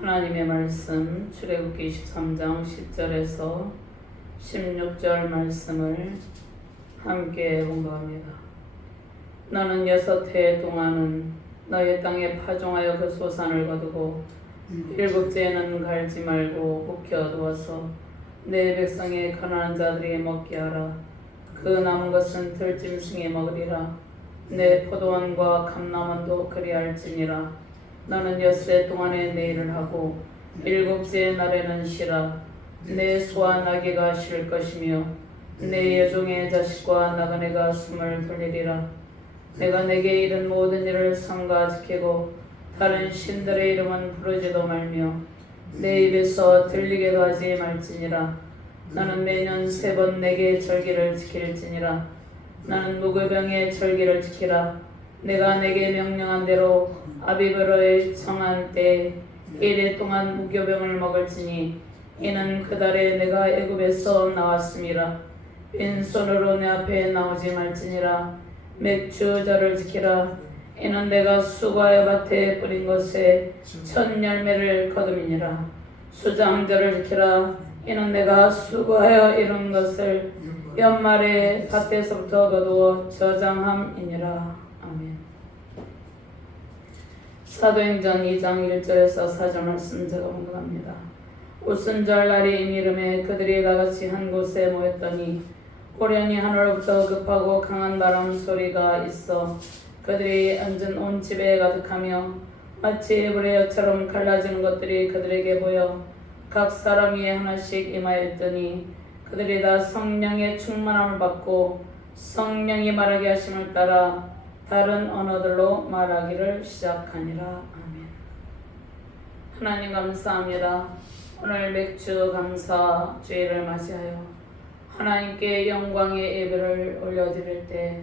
하나님의 말씀 출애굽기 23장 10절에서 16절 말씀을 함께 봉독합니다. 너는 6해 동안은 너의 땅에 파종하여 그 소산을 거두고 7째에는 갈지 말고 묵혀두어서 내 백성의 가난한 자들이 먹게 하라. 그 남은 것은 들짐승이 먹으리라. 내 포도원과 감람원도 그리할지니라. 너는 6해 동안에 내 일을 하고 7째 날에는 쉬라. 내 소와 나귀가 쉴 것이며 내 여종의 자식과 나그네가 숨을 돌리리라. 내가 내게 이른 모든 일을 삼가 지키고 다른 신들의 이름은 부르지도 말며 내 입에서 들리게도 하지 말지니라. 나는 매년 3번 내게 절기를 지킬지니라. 나는 무교병의 절기를 지키라. 내가 내게 명령한 대로 아비브로에 정한 때에 1일 동안 무교병을 먹을지니 이는 그 달에 내가 애굽에서 나왔음이라. 빈손으로 내 앞에 나오지 말지니라. 맥주절을 지키라. 이는 내가 수고하여 밭에 뿌린 것에 첫 열매를 거둠이니라. 수장절을 지키라. 이는 내가 수고하여 이룬 것을 연말에 밭에서부터 거두어 저장함이니라. 아멘. 사도행전 2장 1절에서 4절 말씀 제가 봉독합니다. 오순절 날이 이르매 그들이 다같이 한 곳에 모였더니 호련히 하늘로부터 급하고 강한 바람 소리가 있어 그들이 앉은 온 집에 가득하며 마치 에브레어처럼 갈라지는 것들이 그들에게 보여 각 사람 위에 하나씩 임하였더니 그들이 다 성령의 충만함을 받고 성령이 말하게 하심을 따라 다른 언어들로 말하기를 시작하니라. 아멘. 하나님 감사합니다. 오늘 맥주 감사 주일을 맞이하여 하나님께 영광의 예배를 올려드릴 때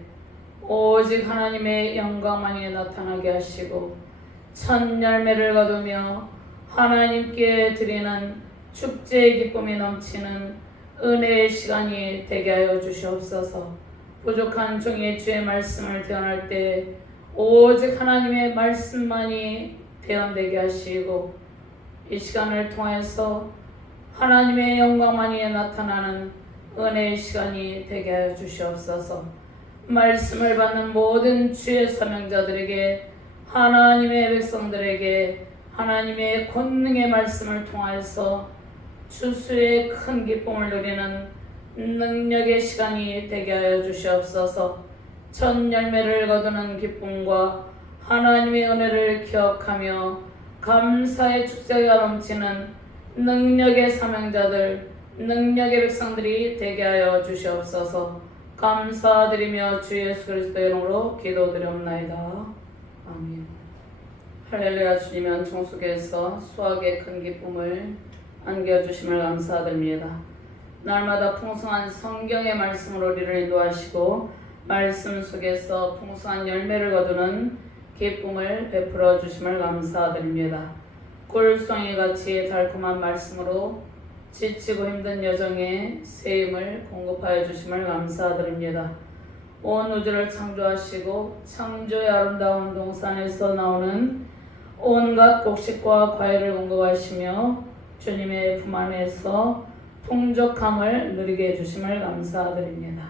오직 하나님의 영광만이 나타나게 하시고 첫 열매를 거두며 하나님께 드리는 축제의 기쁨이 넘치는 은혜의 시간이 되게 하여 주시옵소서. 부족한 종의 주의 말씀을 대언할 때 오직 하나님의 말씀만이 대언되게 하시고 이 시간을 통해서 하나님의 영광만이 나타나는 은혜의 시간이 되게 하여 주시옵소서. 말씀을 받는 모든 주의 사명자들에게 하나님의 백성들에게 하나님의 권능의 말씀을 통해서 추수의 큰 기쁨을 누리는 능력의 시간이 되게 하여 주시옵소서. 첫 열매를 거두는 기쁨과 하나님의 은혜를 기억하며 감사의 축제가 넘치는 능력의 사명자들, 능력의 백성들이 되게 하여 주시옵소서. 감사드리며 주 예수 그리스도 이름으로 기도드리옵나이다. 아멘. 할렐루야. 주님은 종속에서 수확의 큰 기쁨을 안겨주심을 감사드립니다. 날마다 풍성한 성경의 말씀으로 우리를 인도하시고 말씀 속에서 풍성한 열매를 거두는 기쁨을 베풀어 주심을 감사드립니다. 꿀송이같이 달콤한 말씀으로 지치고 힘든 여정에 새 힘을 공급하여 주심을 감사드립니다. 온 우주를 창조하시고 창조의 아름다운 동산에서 나오는 온갖 곡식과 과일을 공급하시며 주님의 품 안에서 풍족함을 누리게 해주심을 감사드립니다.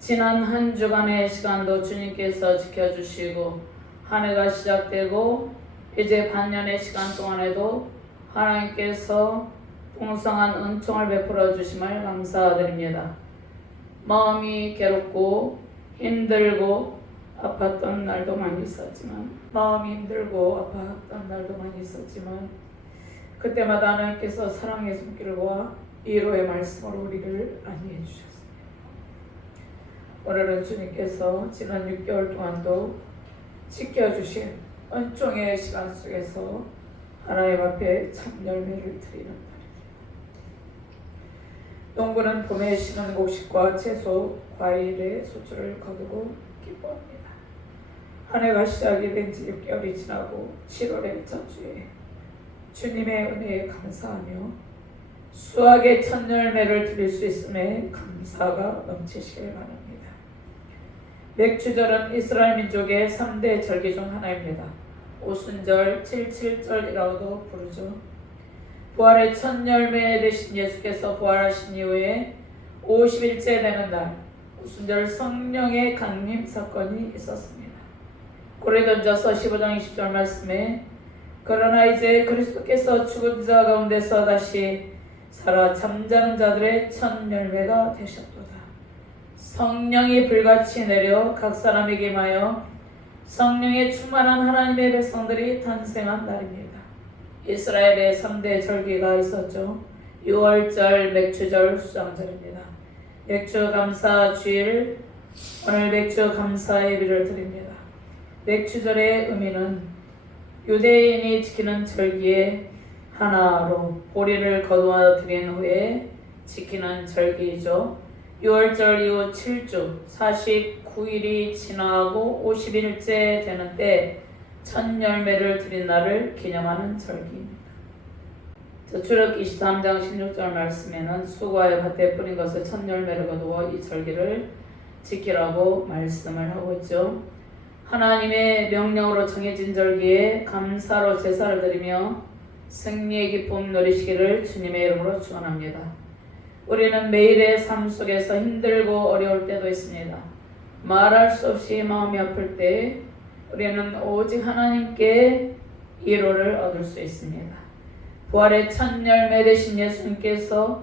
지난 한 주간의 시간도 주님께서 지켜주시고 한 해가 시작되고 이제 반년의 시간 동안에도 하나님께서 풍성한 은총을 베풀어 주심을 감사드립니다. 마음이 괴롭고 힘들고 아팠던 날도 많이 있었지만 그때마다 하나님께서 사랑의 손길과 위로의 말씀으로 우리를 안위해 주셨습니다. 오늘은 주님께서 지난 6개월 동안도 지켜주신 은총의 시간 속에서 하나님 앞에 참 열매를 드리는 날입니다. 농부는 봄에 심은 곡식과 채소, 과일의 소출을 거두고 기뻐합니다. 한 해가 시작이 된 지 6개월이 지나고 7월의 첫 주에 주님의 은혜에 감사하며 수확의 첫 열매를 드릴 수 있음에 감사가 넘치시길 바랍니다. 맥주절은 이스라엘 민족의 3대 절기 중 하나입니다. 오순절 77절이라고도 부르죠. 부활의 첫 열매 되신 예수께서 부활하신 이후에 50일째 되는 날 오순절 성령의 강림 사건이 있었습니다. 고린도전서 15장 20절 말씀에 그러나 이제 그리스도께서 죽은 자 가운데서 다시 살아 잠자는 자들의 첫 열매가 되셨도다. 성령이 불같이 내려 각 사람에게 임하여 성령에 충만한 하나님의 백성들이 탄생한 날입니다. 이스라엘의 3대 절기가 있었죠. 6월절, 맥추절, 수장절입니다. 맥주 감사 주일, 오늘 맥주 감사 예비를 드립니다. 맥추절의 의미는 유대인이 지키는 절기에 하나로 보리를 거두어 드린 후에 지키는 절기이죠. 6월절 이후 7주 49일이 지나고 50일째 되는 때 첫 열매를 드린 날을 기념하는 절기입니다. 출애굽기 23장 16절 말씀에는 수고하여 밭에 뿌린 것을 첫 열매를 거두어 이 절기를 지키라고 말씀을 하고 있죠. 하나님의 명령으로 정해진 절기에 감사로 제사를 드리며 승리의 기쁨 누리시기를 주님의 이름으로 축원합니다. 우리는 매일의 삶 속에서 힘들고 어려울 때도 있습니다. 말할 수 없이 마음이 아플 때 우리는 오직 하나님께 위로를 얻을 수 있습니다. 부활의 첫 열매 되신 예수님께서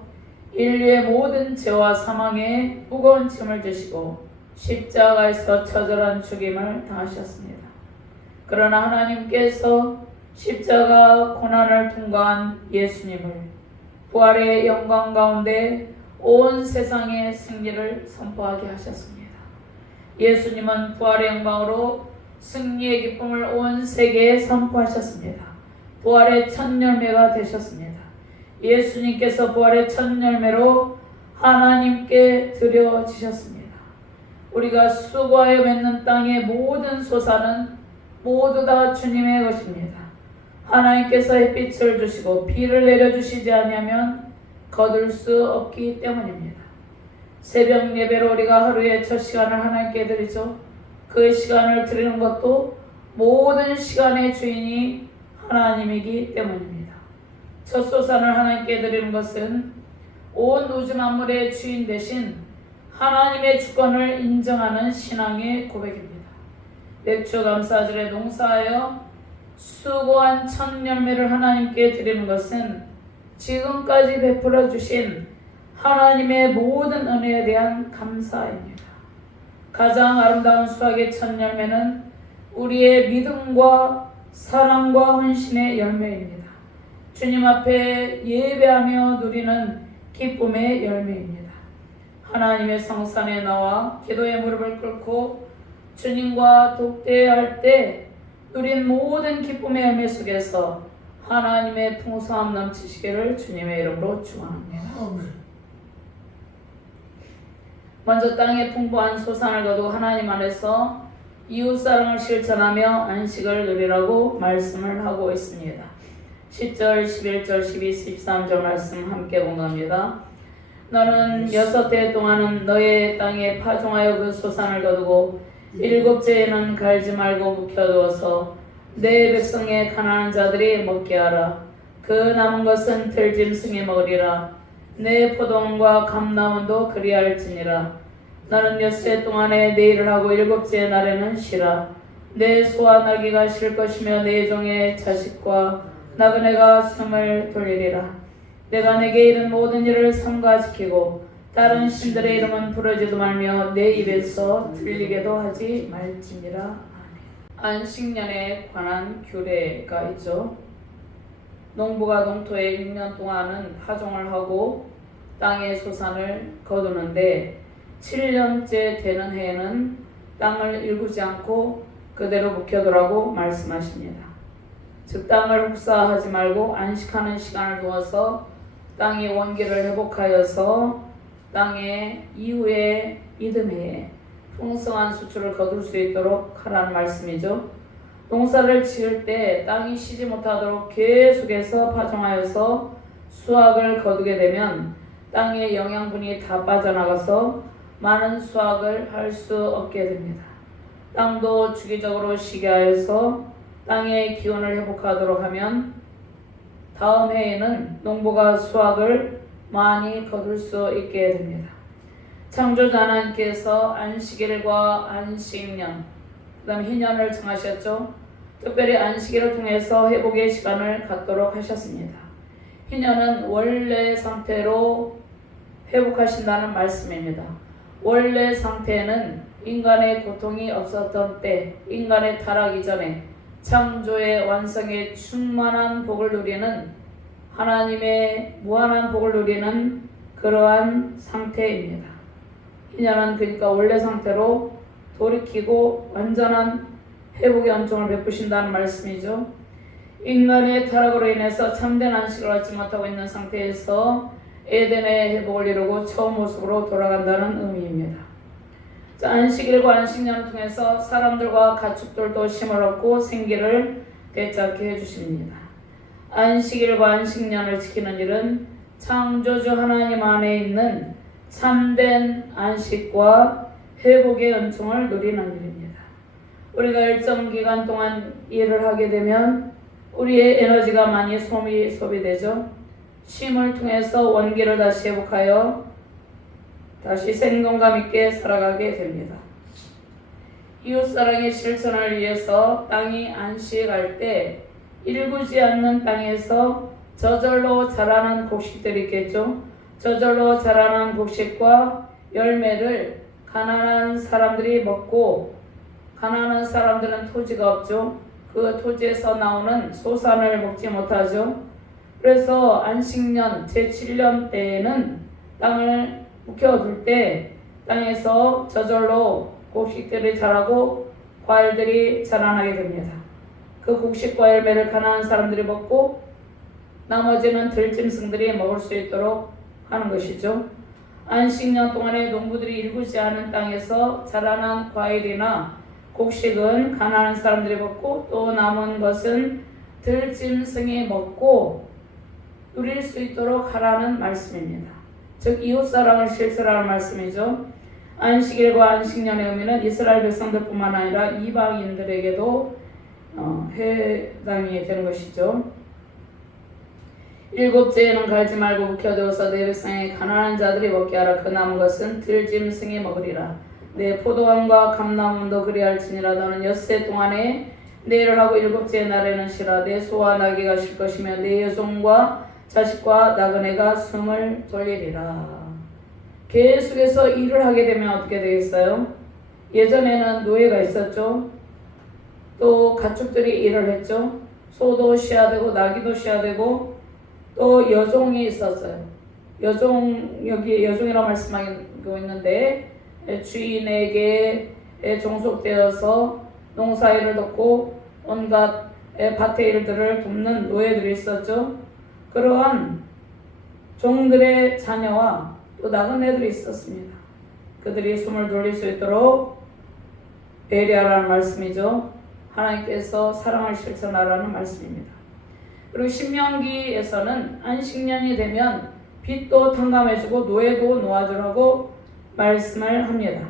인류의 모든 죄와 사망에 무거운 짐을 지시고 십자가에서 처절한 죽임을 당하셨습니다. 그러나 하나님께서 십자가 고난을 통과한 예수님을 부활의 영광 가운데 온 세상에 승리를 선포하게 하셨습니다. 예수님은 부활의 영광으로 승리의 기쁨을 온 세계에 선포하셨습니다. 부활의 첫 열매가 되셨습니다. 예수님께서 부활의 첫 열매로 하나님께 드려지셨습니다. 우리가 수고하여 맺는 땅의 모든 소산은 모두 다 주님의 것입니다. 하나님께서 햇빛을 주시고 비를 내려주시지 아니하면 거둘 수 없기 때문입니다. 새벽 예배로 우리가 하루의 첫 시간을 하나님께 드리죠. 그 시간을 드리는 것도 모든 시간의 주인이 하나님이기 때문입니다. 첫 소산을 하나님께 드리는 것은 온 우주 만물의 주인 되신 하나님의 주권을 인정하는 신앙의 고백입니다. 맥주 감사절에 농사하여 수고한 첫 열매를 하나님께 드리는 것은 지금까지 베풀어 주신 하나님의 모든 은혜에 대한 감사입니다. 가장 아름다운 수확의 첫 열매는 우리의 믿음과 사랑과 헌신의 열매입니다. 주님 앞에 예배하며 누리는 기쁨의 열매입니다. 하나님의 성산에 나와 기도의 무릎을 꿇고 주님과 독대할 때 누린 모든 기쁨의 열매 속에서 하나님의 풍성함 넘치시기를 주님의 이름으로 축원합니다. 먼저 땅에 풍부한 소산을 거두고 하나님 안에서 이웃사랑을 실천하며 안식을 누리라고 말씀을 하고 있습니다. 10절, 11절, 12, 13절 말씀 함께 공부합니다. 너는 6해 동안은 너의 땅에 파종하여 그 소산을 거두고 7째에는 갈지 말고 묵혀두어서 내 백성의 가난한 자들이 먹게 하라. 그 남은 것은 들짐승이 먹으리라. 내 포도원과 감나원도 그리할지니라. 나는 6해 동안에 내 일을 하고 7째 날에는 쉬라. 내 소와 나귀가 쉴 것이며 내 종의 자식과 나그네가 숨을 돌리리라. 내가 내게 이른 모든 일을 삼가 지키고 다른 신들의 이름은 부르지도 말며 내 입에서 들리게도 하지 말지니라. 안식년에 관한 규례가 있죠. 농부가 농토에 6년 동안은 파종을 하고 땅의 소산을 거두는데 7년째 되는 해에는 땅을 일구지 않고 그대로 묵혀두라고 말씀하십니다. 즉 땅을 혹사하지 말고 안식하는 시간을 두어서 땅이 원기를 회복하여서 땅의 이후에 이듬해에 풍성한 수출을 거둘 수 있도록 하라는 말씀이죠. 농사를 지을 때 땅이 쉬지 못하도록 계속해서 파종하여서 수확을 거두게 되면 땅의 영양분이 다 빠져나가서 많은 수확을 할 수 없게 됩니다. 땅도 주기적으로 쉬게 하여서 땅의 기운을 회복하도록 하면 다음 해에는 농부가 수확을 많이 거둘 수 있게 됩니다. 창조자 하나님께서 안식일과 안식년, 그 다음 희년을 정하셨죠. 특별히 안식일을 통해서 회복의 시간을 갖도록 하셨습니다. 희년은 원래 상태로 회복하신다는 말씀입니다. 원래 상태는 인간의 고통이 없었던 때, 인간의 타락 이전에 창조의 완성의 충만한 복을 누리는, 하나님의 무한한 복을 누리는 그러한 상태입니다. 희년은 그러니까 원래 상태로 돌이키고 완전한 회복의恩寵을 베푸신다는 말씀이죠. 인간의 타락으로 인해서 참된 안식을 얻지 못하고 있는 상태에서 에덴의 회복을 이루고 처음 모습으로 돌아간다는 의미입니다. 안식일과 안식년을 통해서 사람들과 가축들도 쉼을 얻고 생기를 되찾게 해주십니다. 안식일과 안식년을 지키는 일은 창조주 하나님 안에 있는 참된 안식과 회복의 은총을 누리는 일입니다. 우리가 일정 기간 동안 일을 하게 되면 우리의 에너지가 많이 소비되죠. 쉼을 통해서 원기를 다시 회복하여 다시 생동감 있게 살아가게 됩니다. 이웃사랑의 실천을 위해서 땅이 안식할 때 일구지 않는 땅에서 저절로 자라는 곡식들이 있겠죠. 저절로 자라는 곡식과 열매를 가난한 사람들이 먹고, 가난한 사람들은 토지가 없죠. 그 토지에서 나오는 소산을 먹지 못하죠. 그래서 안식년 제7년 때에는 땅을 묵혀둘 때 땅에서 저절로 곡식들이 자라고 과일들이 자라나게 됩니다. 그 곡식과 열매를 가난한 사람들이 먹고 나머지는 들짐승들이 먹을 수 있도록 하는 것이죠. 안식년 동안에 농부들이 일구지 않은 땅에서 자라난 과일이나 곡식은 가난한 사람들이 먹고 또 남은 것은 들짐승이 먹고 누릴 수 있도록 하라는 말씀입니다. 즉 이웃사랑을 실천하라는 말씀이죠. 안식일과 안식년의 의미는 이스라엘 백성들뿐만 아니라 이방인들에게도 해당이 되는 것이죠. 일곱째에는 갈지 말고 묵혀두어서 내 백성의 가난한 자들이 먹게 하라. 그 남은 것은 들짐승이 먹으리라. 내 포도원과 감나무도 그리할지니라. 너는 엿새 동안에 내 일을 하고 일곱째 날에는 쉬라. 내 소와 나귀가 쉴 것이며 내 여종과 자식과 나그네가 숨을 돌리리라. 계속해서 일을 하게 되면 어떻게 되겠어요? 예전에는 노예가 있었죠. 또 가축들이 일을 했죠. 소도 쉬어야 되고 나귀도 쉬어야 되고 또 여종이 있었어요. 여기 여종이라고 말씀하고 있는데 주인에게 종속되어서 농사일을 돕고 온갖 밭의 일들을 돕는 노예들이 있었죠. 그러한 종들의 자녀와 또 나그네들이 있었습니다. 그들이 숨을 돌릴 수 있도록 배려하라는 말씀이죠. 하나님께서 사랑을 실천하라는 말씀입니다. 그리고 신명기에서는 안식년이 되면 빚도 탕감해주고 노예도 놓아주라고 말씀을 합니다.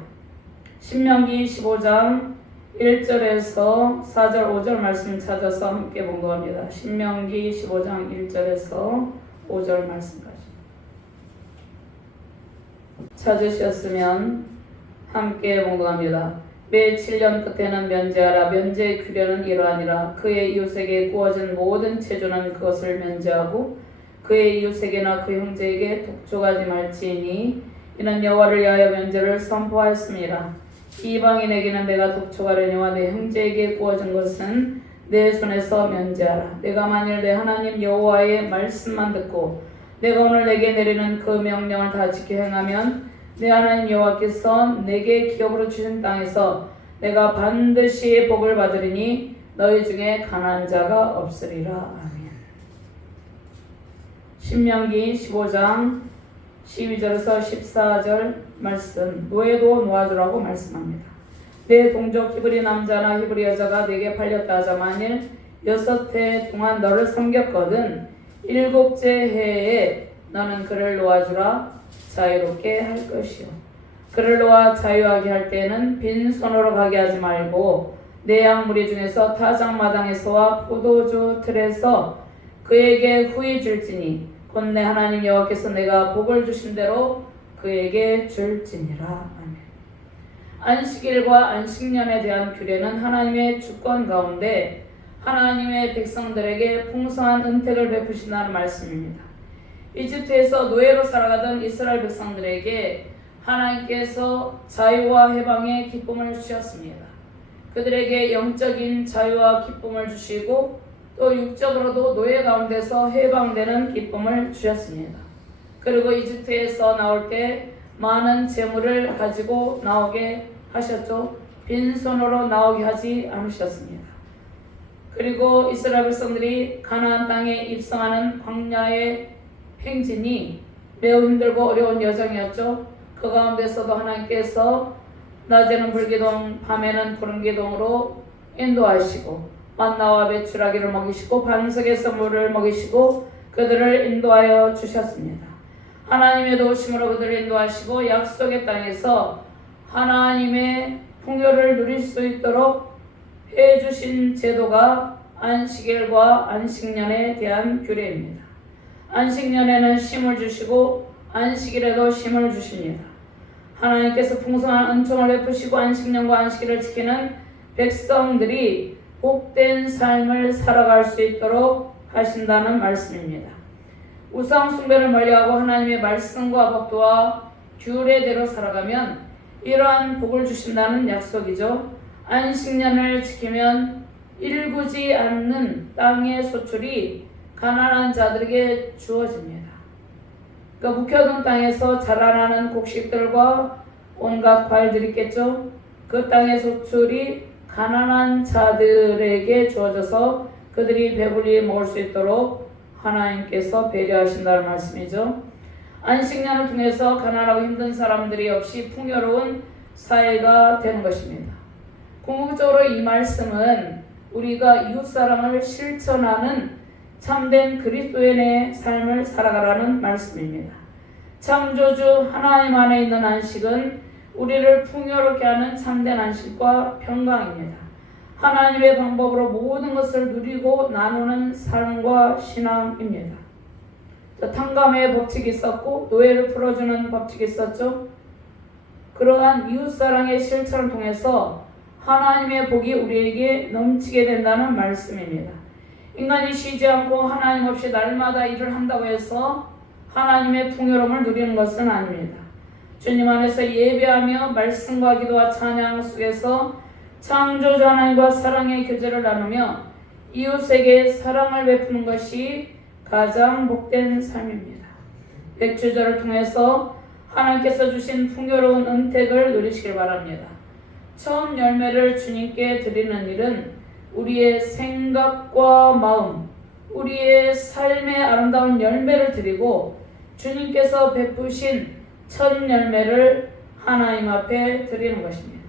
신명기 15장 1절에서 4절 5절 말씀 찾아서 함께 봉독합니다. 신명기 15장 1절에서 5절 말씀까지 찾으셨으면 함께 봉독합니다. 매 7년 끝에는 면제하라. 면제의 규례는 이러하니라. 그의 이웃에게 구워진 모든 채소는 그것을 면제하고 그의 이웃에게나 그 형제에게 독촉하지 말지니 이는 여호와를 위하여 면제를 선포하였습니다. 이방인에게는 내가 독촉하려니와 내 형제에게 구워진 것은 내 손에서 면제하라. 내가 만일 내 하나님 여호와의 말씀만 듣고 내가 오늘 내게 내리는 그 명령을 다 지켜 행하면 내 하나님 여호와께서 내게 기업으로 주신 땅에서 내가 반드시 복을 받으리니 너희 중에 가난한 자가 없으리라. 아멘. 신명기 15장 12절에서 14절 말씀, 노예도 놓아주라고 말씀합니다. 내 동족 히브리 남자나 히브리 여자가 내게 팔렸다 하자 만일 6해 동안 너를 섬겼거든 7째 해에 너는 그를 놓아주라. 자유롭게 할 것이요. 그를 놓아 자유하게 할 때에는 빈손으로 가게 하지 말고 내 양무리 중에서 타작마당에서와 포도주 틀에서 그에게 후히 줄지니 곧 내 하나님 여호와께서 내가 복을 주신 대로 그에게 줄지니라. 아멘. 안식일과 안식년에 대한 규례는 하나님의 주권 가운데 하나님의 백성들에게 풍성한 은택을 베푸신다는 말씀입니다. 이집트에서 노예로 살아가던 이스라엘 백성들에게 하나님께서 자유와 해방의 기쁨을 주셨습니다. 그들에게 영적인 자유와 기쁨을 주시고 또 육적으로도 노예 가운데서 해방되는 기쁨을 주셨습니다. 그리고 이집트에서 나올 때 많은 재물을 가지고 나오게 하셨죠. 빈손으로 나오게 하지 않으셨습니다. 그리고 이스라엘 백성들이 가나안 땅에 입성하는 광야의 행진이 매우 힘들고 어려운 여정이었죠. 그 가운데서도 하나님께서 낮에는 불기둥, 밤에는 구름기둥으로 인도하시고 만나와 메추라기를 먹이시고 반석에서 물을 먹이시고 그들을 인도하여 주셨습니다. 하나님의 도우심으로 그들을 인도하시고 약속의 땅에서 하나님의 풍요를 누릴 수 있도록 해주신 제도가 안식일과 안식년에 대한 규례입니다. 안식년에는 쉼을 주시고 안식일에도 쉼을 주십니다. 하나님께서 풍성한 은총을 베푸시고 안식년과 안식일을 지키는 백성들이 복된 삶을 살아갈 수 있도록 하신다는 말씀입니다. 우상 숭배를 멀리하고 하나님의 말씀과 법도와 규례대로 살아가면 이러한 복을 주신다는 약속이죠. 안식년을 지키면 일구지 않는 땅의 소출이 가난한 자들에게 주어집니다. 그러니까 묵혀둔 땅에서 자라나는 곡식들과 온갖 과일들이 있겠죠. 그 땅의 소출이 가난한 자들에게 주어져서 그들이 배불리 먹을 수 있도록 하나님께서 배려하신다는 말씀이죠. 안식년을 통해서 가난하고 힘든 사람들이 없이 풍요로운 사회가 되는 것입니다. 궁극적으로 이 말씀은 우리가 이웃사랑을 실천하는 참된 그리스도인의 삶을 살아가라는 말씀입니다. 창조주 하나님 안에 있는 안식은 우리를 풍요롭게 하는 참된 안식과 평강입니다. 하나님의 방법으로 모든 것을 누리고 나누는 삶과 신앙입니다. 탕감의 법칙이 있었고 노예를 풀어주는 법칙이 있었죠. 그러한 이웃사랑의 실천을 통해서 하나님의 복이 우리에게 넘치게 된다는 말씀입니다. 인간이 쉬지 않고 하나님 없이 날마다 일을 한다고 해서 하나님의 풍요로움을 누리는 것은 아닙니다. 주님 안에서 예배하며 말씀과 기도와 찬양 속에서 창조주 하나님과 사랑의 교제를 나누며 이웃에게 사랑을 베푸는 것이 가장 복된 삶입니다. 백주절을 통해서 하나님께서 주신 풍요로운 은택을 누리시길 바랍니다. 처음 열매를 주님께 드리는 일은 우리의 생각과 마음, 우리의 삶의 아름다운 열매를 드리고 주님께서 베푸신 첫 열매를 하나님 앞에 드리는 것입니다.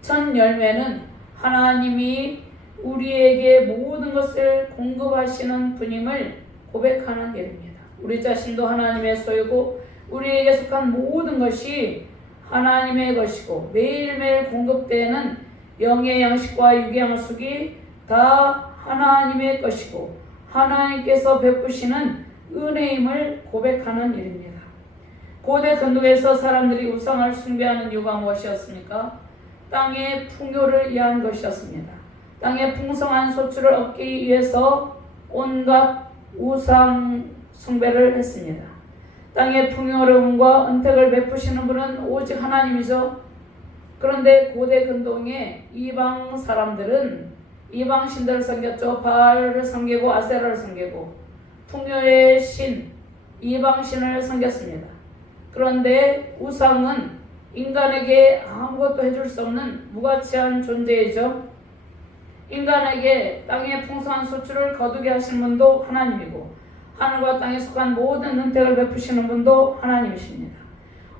첫 열매는 하나님이 우리에게 모든 것을 공급하시는 분임을 고백하는 일입니다. 우리 자신도 하나님의 소유고 우리에게 속한 모든 것이 하나님의 것이고 매일매일 공급되는 영의 양식과 육의 양식이 다 하나님의 것이고 하나님께서 베푸시는 은혜임을 고백하는 일입니다. 고대 근동에서 사람들이 우상을 숭배하는 이유가 무엇이었습니까? 땅의 풍요를 위한 것이었습니다. 땅의 풍성한 소출을 얻기 위해서 온갖 우상 숭배를 했습니다. 땅의 풍요로움과 은택을 베푸시는 분은 오직 하나님이죠. 그런데 고대 근동의 이방 사람들은 이방 신들을 섬겼죠. 바알을 섬기고 아세라를 섬기고 풍요의 신 이방 신을 섬겼습니다. 그런데 우상은 인간에게 아무것도 해줄 수 없는 무가치한 존재이죠. 인간에게 땅의 풍성한 소출을 거두게 하시는 분도 하나님이고 하늘과 땅에 속한 모든 은택을 베푸시는 분도 하나님이십니다.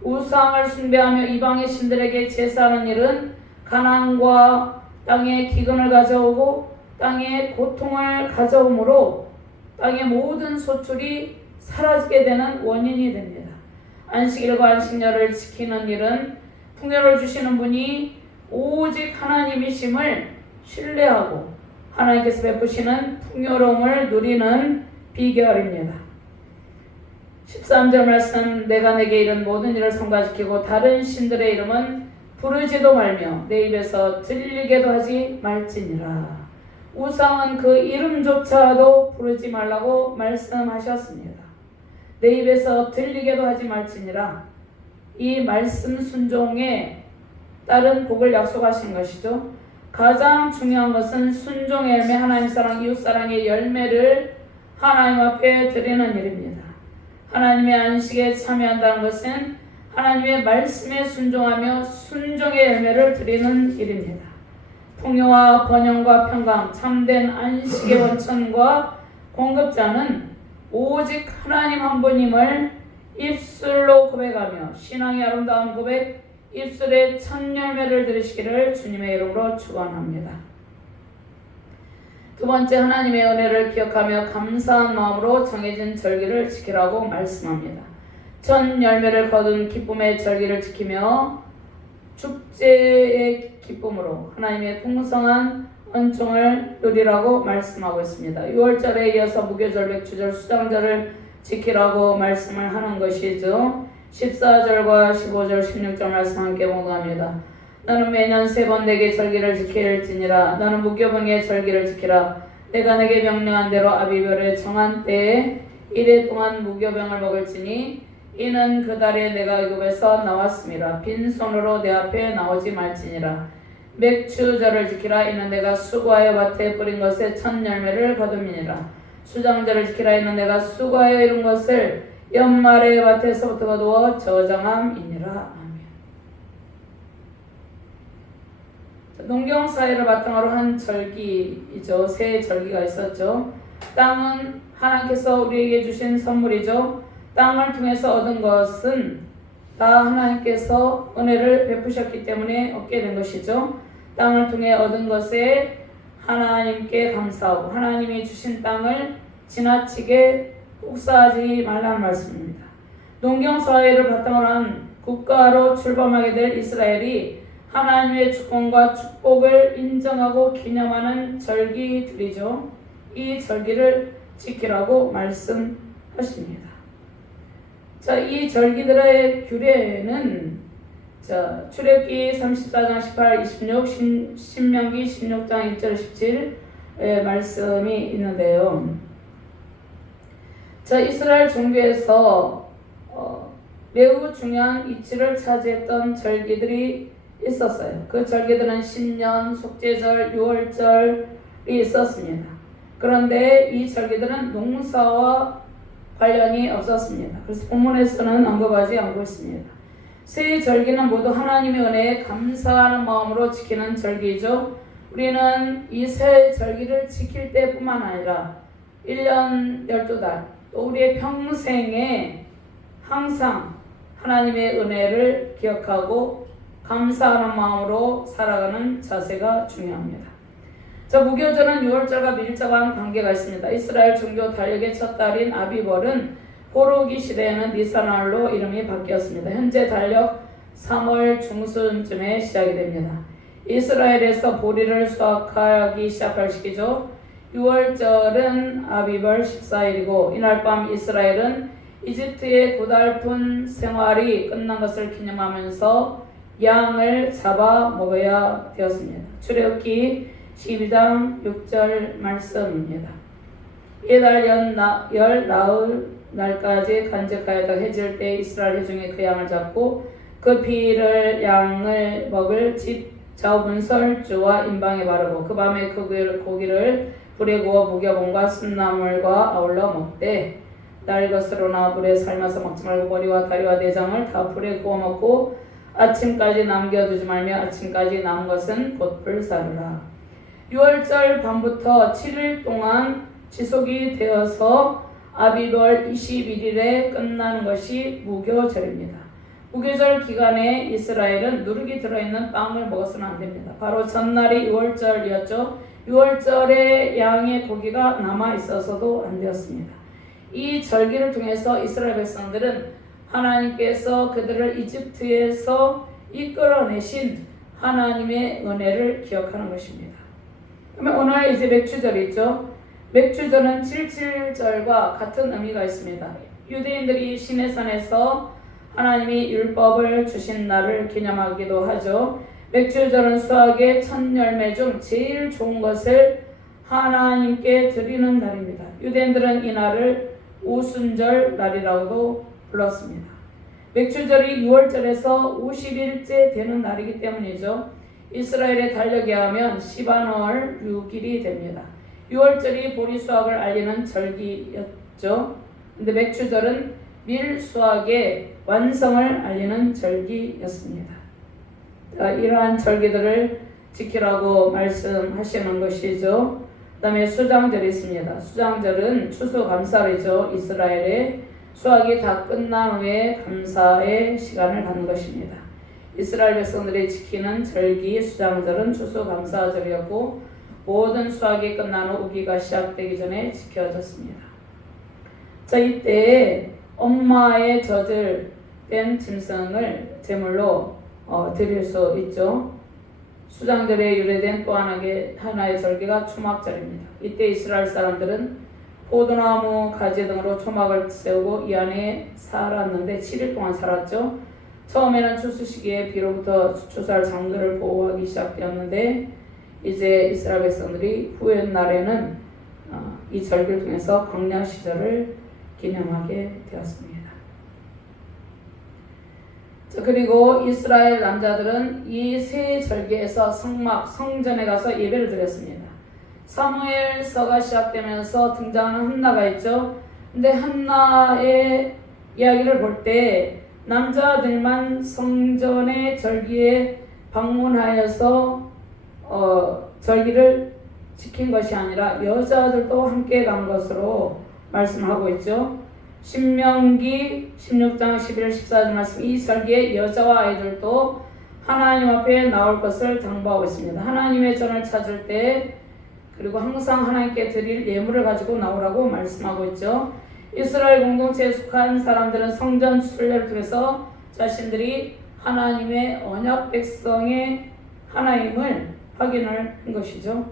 우상을 숭배하며 이방의 신들에게 제사하는 일은 가난과 땅에 기근을 가져오고 땅에 고통을 가져오므로 땅의 모든 소출이 사라지게 되는 원인이 됩니다. 안식일과 안식년을 지키는 일은 풍요를 주시는 분이 오직 하나님이심을 신뢰하고 하나님께서 베푸시는 풍요로움을 누리는 비결입니다. 13절 말씀, 내가 내게 이른 모든 일을 성가시키고 다른 신들의 이름은 부르지도 말며 내 입에서 들리게도 하지 말지니라. 우상은 그 이름조차도 부르지 말라고 말씀하셨습니다. 내 입에서 들리게도 하지 말지니라. 이 말씀 순종에 따른 복을 약속하신 것이죠. 가장 중요한 것은 순종의 열매, 하나님 사랑, 이웃 사랑의 열매를 하나님 앞에 드리는 일입니다. 하나님의 안식에 참여한다는 것은 하나님의 말씀에 순종하며 순종의 열매를 드리는 일입니다. 풍요와 번영과 평강, 참된 안식의 원천과 공급자는 오직 하나님 한 분임을 입술로 고백하며 신앙의 아름다운 고백, 입술의 첫 열매를 들으시기를 주님의 이름으로 축원합니다. 두 번째, 하나님의 은혜를 기억하며 감사한 마음으로 정해진 절기를 지키라고 말씀합니다. 첫 열매를 거둔 기쁨의 절기를 지키며 축제의 기쁨으로 하나님의 풍성한 은총을 누리라고 말씀하고 있습니다. 6월절에 이어서 무교절, 백주절, 수장절을 지키라고 말씀을 하는 것이죠. 14절과 15절, 16절 말씀 함께 봉독합니다. 너는 매년 3번 내게 절기를 지킬지니라. 너는 무교병의 절기를 지키라. 내가 내게 명령한 대로 아비별의 정한 때에 1회 동안 무교병을 먹을지니 이는 그 달에 내가 애굽에서 나왔음이라. 빈손으로 내 앞에 나오지 말지니라. 맥추절을 지키라. 이는 내가 수고하여 밭에 뿌린 것의 첫 열매를 거둠이니라. 수장절을 지키라. 이는 내가 수고하여 이룬 것을 연말에 밭에서부터 거두어 저장함이니라. 아멘. 농경사회를 바탕으로 한 절기이죠. 새 절기가 있었죠. 땅은 하나님께서 우리에게 주신 선물이죠. 땅을 통해서 얻은 것은 다 하나님께서 은혜를 베푸셨기 때문에 얻게 된 것이죠. 땅을 통해 얻은 것에 하나님께 감사하고 하나님이 주신 땅을 지나치게 혹사하지 말라는 말씀입니다. 농경사회를 바탕으로 한 국가로 출범하게 될 이스라엘이 하나님의 주권과 축복을 인정하고 기념하는 절기들이죠. 이 절기를 지키라고 말씀하십니다. 자, 이 절기들의 규례는 출애굽기 34장 18, 26, 신명기 16장 1절 17의 말씀이 있는데요. 자, 이스라엘 종교에서 매우 중요한 위치를 차지했던 절기들이 있었어요. 그 절기들은 신년, 속죄절, 유월절이 있었습니다. 그런데 이 절기들은 농사와 관련이 없었습니다. 그래서 본문에서는 언급하지 않고 있습니다. 세 절기는 모두 하나님의 은혜에 감사하는 마음으로 지키는 절기이죠. 우리는 이 세 절기를 지킬 때뿐만 아니라 1년 12달 또 우리의 평생에 항상 하나님의 은혜를 기억하고 감사하는 마음으로 살아가는 자세가 중요합니다. 자, 무교절은 6월절과 밀접한 관계가 있습니다. 이스라엘 종교 달력의 첫 달인 아비벌은 호르기 시대에는 니산월로 이름이 바뀌었습니다. 현재 달력 3월 중순쯤에 시작이 됩니다. 이스라엘에서 보리를 수확하기 시작할 시기죠. 6월절은 아비벌 14일이고 이날 밤 이스라엘은 이집트의 고달픈 생활이 끝난 것을 기념하면서 양을 잡아 먹어야 되었습니다. 출애굽기 12장 6절 말씀입니다. 이달 열 나흘 날까지 간직하여다 해질 때 이스라엘 회중이 그 양을 잡고 그 피를 양을 먹을 집 자우분설주와 임방에 바르고 그 밤에 그 고기를 불에 구워 무교봉과 순나물과 아울러 먹되 날 것으로나 불에 삶아서 먹지 말고 머리와 다리와 내장을 다 불에 구워 먹고 아침까지 남겨두지 말며 아침까지 남은 것은 곧 불사르라. 6월절 밤부터 7일 동안 지속이 되어서 아비벌 21일에 끝나는 것이 무교절입니다. 무교절 기간에 이스라엘은 누룩이 들어있는 빵을 먹어서는 안 됩니다. 바로 전날이 6월절이었죠. 6월절에 양의 고기가 남아 있어서도 안 되었습니다. 이 절기를 통해서 이스라엘 백성들은 하나님께서 그들을 이집트에서 이끌어내신 하나님의 은혜를 기억하는 것입니다. 그러면 오늘 이제 맥주절이 있죠. 맥주절은 77절과 같은 의미가 있습니다. 유대인들이 시내산에서 하나님이 율법을 주신 날을 기념하기도 하죠. 맥주절은 수학의 첫 열매 중 제일 좋은 것을 하나님께 드리는 날입니다. 유대인들은 이 날을 오순절 날이라고도 불렀습니다. 맥주절이 6월절에서 50일째 되는 날이기 때문이죠. 이스라엘의 달력에 하면 시반월 6일이 됩니다. 6월절이 보리수확을 알리는 절기였죠. 근데 맥주절은 밀수확의 완성을 알리는 절기였습니다. 이러한 절기들을 지키라고 말씀하시는 것이죠. 그 다음에 수장절이 있습니다. 수장절은 추수감사일이죠. 이스라엘의 수확이 다 끝난 후에 감사의 시간을 갖는 것입니다. 이스라엘 백성들이 지키는 절기 수장절은 추수감사절이었고 모든 수확이 끝난 후 우기가 시작되기 전에 지켜졌습니다. 자, 이때 엄마의 젖을 뺀 짐승을 제물로 드릴 수 있죠. 수장절에 유래된 또 하나의 절기가 초막절입니다. 이때 이스라엘 사람들은 포도나무 가지 등으로 초막을 세우고 이 안에 살았는데 7일 동안 살았죠. 처음에는 추수 시기에 비로부터 추수할 장들을 보호하기 시작되었는데 이제 이스라엘 백성들이 후의 날에는 이 절기를 통해서 광야 시절을 기념하게 되었습니다. 자, 그리고 이스라엘 남자들은 이 세 절기에서 성전에 가서 예배를 드렸습니다. 사무엘서가 시작되면서 등장하는 한나가 있죠. 근데 한나의 이야기를 볼 때 남자들만 성전의 절기에 방문하여서 절기를 지킨 것이 아니라 여자들도 함께 간 것으로 말씀하고 있죠. 신명기 16장 11, 14절 말씀, 이 절기에 여자와 아이들도 하나님 앞에 나올 것을 당부하고 있습니다. 하나님의 전을 찾을 때 그리고 항상 하나님께 드릴 예물을 가지고 나오라고 말씀하고 있죠. 이스라엘 공동체에 속한 사람들은 성전 순례를 통해서 자신들이 하나님의 언약 백성의 하나님을 확인을 한 것이죠.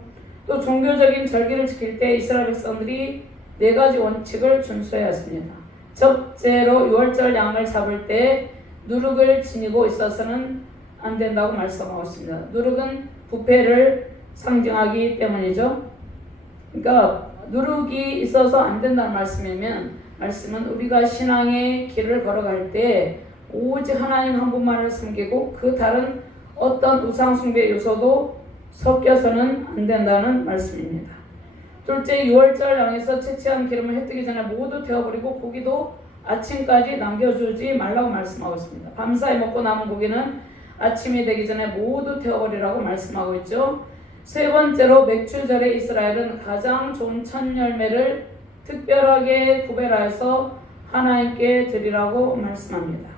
또 종교적인 절기를 지킬 때 이스라엘 백성들이 4가지 원칙을 준수해야 했습니다. 첫째로 6월절 양을 잡을 때 누룩을 지니고 있어서는 안 된다고 말씀하고 있습니다. 누룩은 부패를 상징하기 때문이죠. 그러니까 누룩이 있어서 안 된다는 말씀은 우리가 신앙의 길을 걸어갈 때 오직 하나님 한 분만을 섬기고 그 다른 어떤 우상 숭배 요소도 섞여서는 안 된다는 말씀입니다. 둘째, 6월절 양에서 채취한 기름을 해 뜨기 전에 모두 태워버리고 고기도 아침까지 남겨주지 말라고 말씀하고 있습니다. 밤사이 먹고 남은 고기는 아침이 되기 전에 모두 태워버리라고 말씀하고 있죠. 세 번째로 맥주절에 이스라엘은 가장 좋은 첫 열매를 특별하게 구별하여서 하나님께 드리라고 말씀합니다.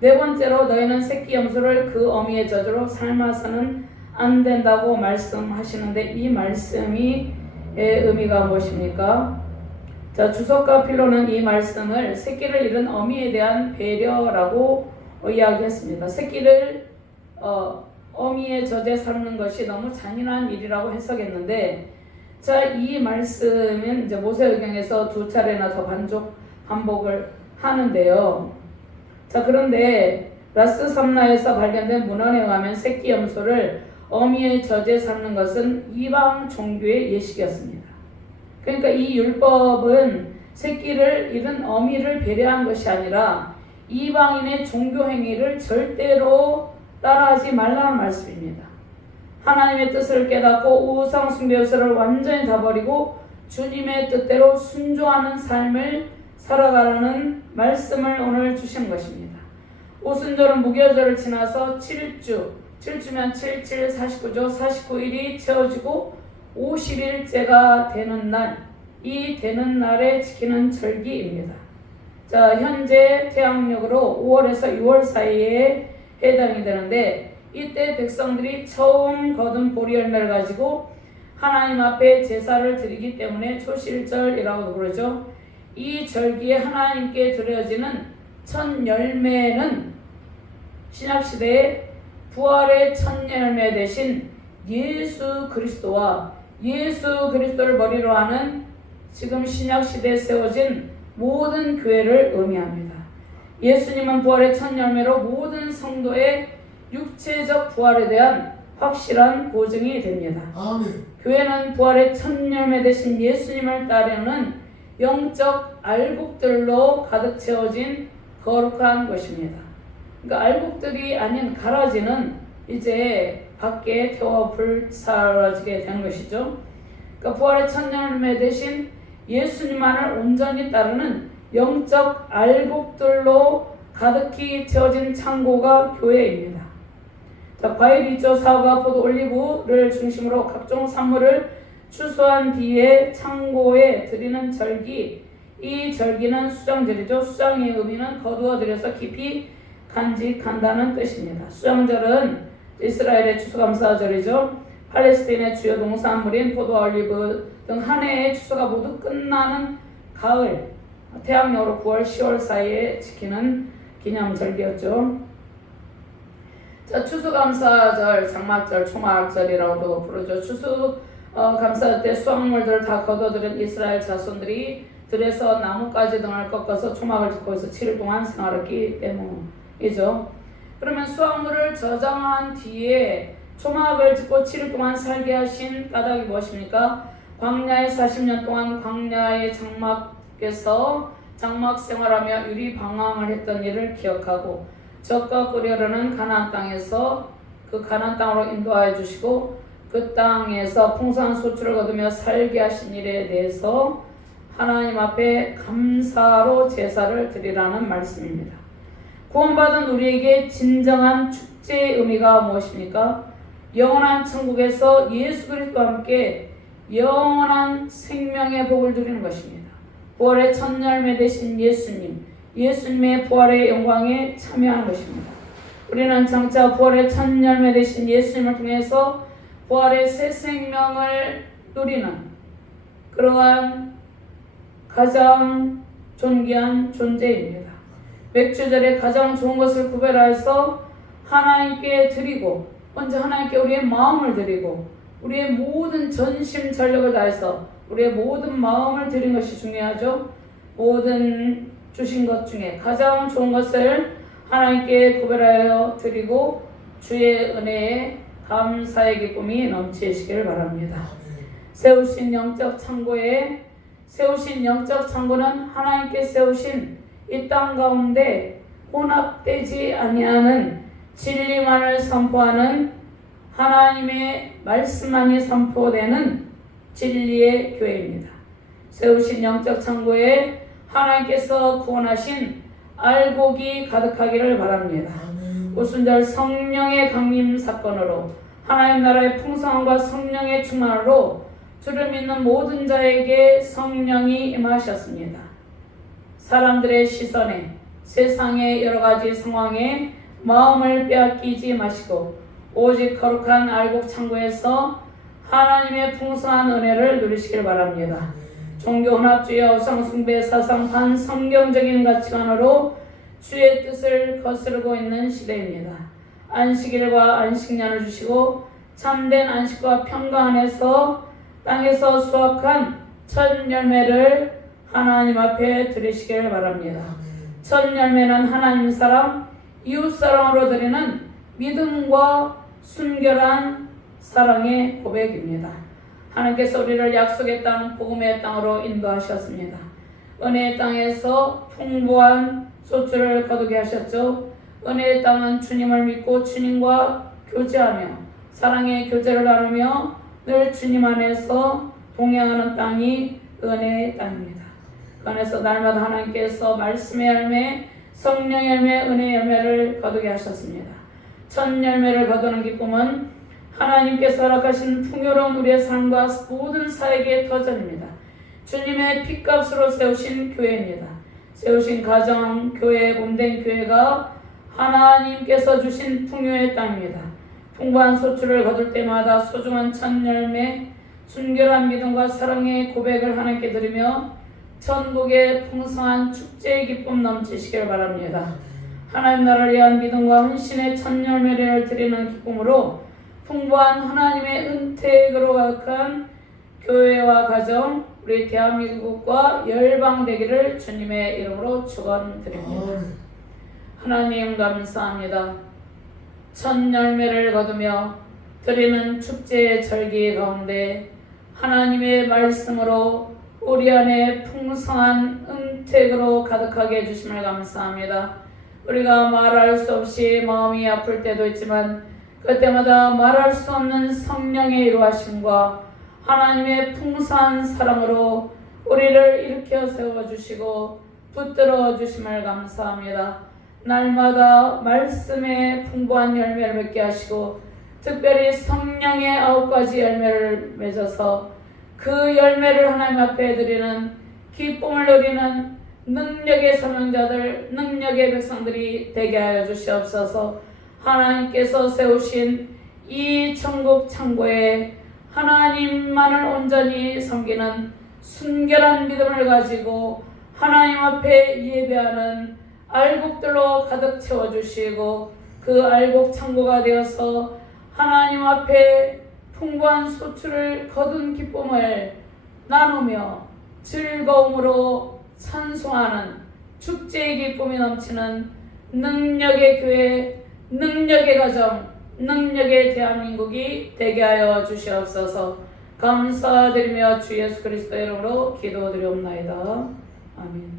네 번째로 너희는 새끼 염소를 그 어미의 젖으로 삶아서는 안 된다고 말씀하시는데 이 말씀이 의미가 무엇입니까? 자, 주석가 필로는 이 말씀을 새끼를 잃은 어미에 대한 배려라고 이야기했습니다. 새끼를 어미의 젖에 삶는 것이 너무 잔인한 일이라고 해석했는데, 자, 이 말씀은 이제 모세의경에서 2차례나 더 반복을 하는데요. 자, 그런데 라스 삼나에서 발견된 문헌에 의하면 새끼 염소를 어미의 젖에 삶는 것은 이방 종교의 예식이었습니다. 그러니까 이 율법은 새끼를 잃은 어미를 배려한 것이 아니라 이방인의 종교 행위를 절대로 따라하지 말라는 말씀입니다. 하나님의 뜻을 깨닫고 우상 숭배 요소를 완전히 다 버리고 주님의 뜻대로 순종하는 삶을 살아가라는 말씀을 오늘 주신 것입니다. 오순절은 무교절을 지나서 7주면 77, 49죠. 49일이 채워지고 50일째가 되는 날, 이 되는 날에 지키는 절기입니다. 자, 현재 태양력으로 5월에서 6월 사이에 해당이 되는데, 이때 백성들이 처음 거둔 보리 열매를 가지고 하나님 앞에 제사를 드리기 때문에 초실절이라고 부르죠. 이 절기에 하나님께 드려지는 첫 열매는 신약시대에 부활의 첫 열매 대신 예수 그리스도와 예수 그리스도를 머리로 하는 지금 신약 시대에 세워진 모든 교회를 의미합니다. 예수님은 부활의 첫 열매로 모든 성도의 육체적 부활에 대한 확실한 보증이 됩니다. 아멘. 교회는 부활의 첫 열매 되신 예수님을 따르는 영적 알곡들로 가득 채워진 거룩한 것입니다. 그러니까 알곡들이 아닌 가라지는 이제 밖에 태워 불사라지게 된 것이죠. 그러니까 부활의 첫 열매 대신 예수님만을 온전히 따르는 영적 알곡들로 가득히 채워진 창고가 교회입니다. 자, 과일이 있죠. 사과, 포도, 올리브를 중심으로 각종 산물을 추수한 뒤에 창고에 드리는 절기, 이 절기는 수장절이죠. 수장의 의미는 거두어 들여서 깊이 간직한다는 뜻입니다. 수장절은 이스라엘의 추수감사절이죠. 팔레스타인의 주요 농산물인 포도와 올리브 등 한 해의 추수가 모두 끝나는 가을, 태양력으로 9월, 10월 사이에 지키는 기념절기였죠. 자, 추수감사절, 장막절, 초막절이라고도 부르죠. 추수감사 때 수확물들을 다 거둬들인 이스라엘 자손들이 들에서 나뭇가지 등을 꺾어서 초막을 짓고 있어 7일 동안 생활했기 때문이죠. 그러면 수확물을 저장한 뒤에 초막을 짓고 7일 동안 살게 하신 까닭이 무엇입니까? 광야에 40년 동안 광야의 장막에서 장막 생활하며 유리 방황을 했던 일을 기억하고 적과 끓여르는 가나안 땅에서 그 가나안 땅으로 인도하여 주시고 그 땅에서 풍성한 소출을 거두며 살게 하신 일에 대해서 하나님 앞에 감사로 제사를 드리라는 말씀입니다. 구원받은 우리에게 진정한 축제의 의미가 무엇입니까? 영원한 천국에서 예수 그리스도와 함께 영원한 생명의 복을 누리는 것입니다. 부활의 첫 열매 되신 예수님, 예수님의 부활의 영광에 참여하는 것입니다. 우리는 장차 부활의 첫 열매 되신 예수님을 통해서 부활의 새 생명을 누리는 그러한 가장 존귀한 존재입니다. 맥주절에 가장 좋은 것을 구별해서 하나님께 드리고 먼저 하나님께 우리의 마음을 드리고 우리의 모든 전심 전력을 다해서 우리의 모든 마음을 드린 것이 중요하죠. 모든 주신 것 중에 가장 좋은 것을 하나님께 구별하여 드리고 주의 은혜에 감사의 기쁨이 넘치시기를 바랍니다. 세우신 영적 창고는 하나님께 세우신 이 땅 가운데 혼합되지 아니하는 진리만을 선포하는 하나님의 말씀만이 선포되는 진리의 교회입니다. 세우신 영적 창고에 하나님께서 구원하신 알곡이 가득하기를 바랍니다. 오순절 성령의 강림 사건으로 하나님 나라의 풍성함과 성령의 충만으로 주를 믿는 모든 자에게 성령이 임하셨습니다. 사람들의 시선에 세상의 여러 가지 상황에 마음을 빼앗기지 마시고 오직 거룩한 알곡 창고에서 하나님의 풍성한 은혜를 누리시길 바랍니다. 종교 혼합주의와 우상숭배 사상 반성경적인 가치관으로 주의 뜻을 거스르고 있는 시대입니다. 안식일과 안식년을 주시고 참된 안식과 평강 안에서 땅에서 수확한 첫 열매를 하나님 앞에 드리시길 바랍니다. 첫 열매는 하나님 사랑, 이웃 사랑으로 드리는 믿음과 순결한 사랑의 고백입니다. 하나님께서 우리를 약속의 땅, 복음의 땅으로 인도하셨습니다. 은혜의 땅에서 풍부한 소출을 거두게 하셨죠. 은혜의 땅은 주님을 믿고 주님과 교제하며 사랑의 교제를 나누며 늘 주님 안에서 동행하는 땅이 은혜의 땅입니다. 그 안에서 날마다 하나님께서 말씀의 열매, 성령의 열매, 은혜의 열매를 거두게 하셨습니다. 첫 열매를 거두는 기쁨은 하나님께서 허락하신 풍요로운 우리의 삶과 모든 사역의 터전입니다. 주님의 핏값으로 세우신 교회입니다. 세우신 가정, 교회, 몸된 교회가 하나님께서 주신 풍요의 땅입니다. 풍부한 소출을 거둘 때마다 소중한 첫 열매, 순결한 믿음과 사랑의 고백을 하나님께 드리며 천국의 풍성한 축제의 기쁨 넘치시길 바랍니다. 하나님 나라를 위한 믿음과 헌신의 첫 열매를 드리는 기쁨으로 풍부한 하나님의 은택으로 가득한 교회와 가정, 우리 대한민국과 열방되기를 주님의 이름으로 축원드립니다. 하나님 감사합니다. 첫 열매를 거두며 드리는 축제의 절기 가운데 하나님의 말씀으로 우리 안에 풍성한 은택으로 가득하게 해주심을 감사합니다. 우리가 말할 수 없이 마음이 아플 때도 있지만 그때마다 말할 수 없는 성령의 이루하심과 하나님의 풍성한 사랑으로 우리를 일으켜 세워주시고 붙들어 주심을 감사합니다. 날마다 말씀의 풍부한 열매를 맺게 하시고 특별히 성령의 9가지 열매를 맺어서 그 열매를 하나님 앞에 드리는 기쁨을 누리는 능력의 사명자들, 능력의 백성들이 되게 하여 주시옵소서. 하나님께서 세우신 이 천국 창고에 하나님만을 온전히 섬기는 순결한 믿음을 가지고 하나님 앞에 예배하는 알곡들로 가득 채워주시고 그 알곡 창고가 되어서 하나님 앞에 풍부한 소출을 거둔 기쁨을 나누며 즐거움으로 찬송하는 축제의 기쁨이 넘치는 능력의 교회, 능력의 가정, 능력의 대한민국이 되게 하여 주시옵소서. 감사드리며 주 예수 그리스도의 이름으로 기도드리옵나이다. 아멘.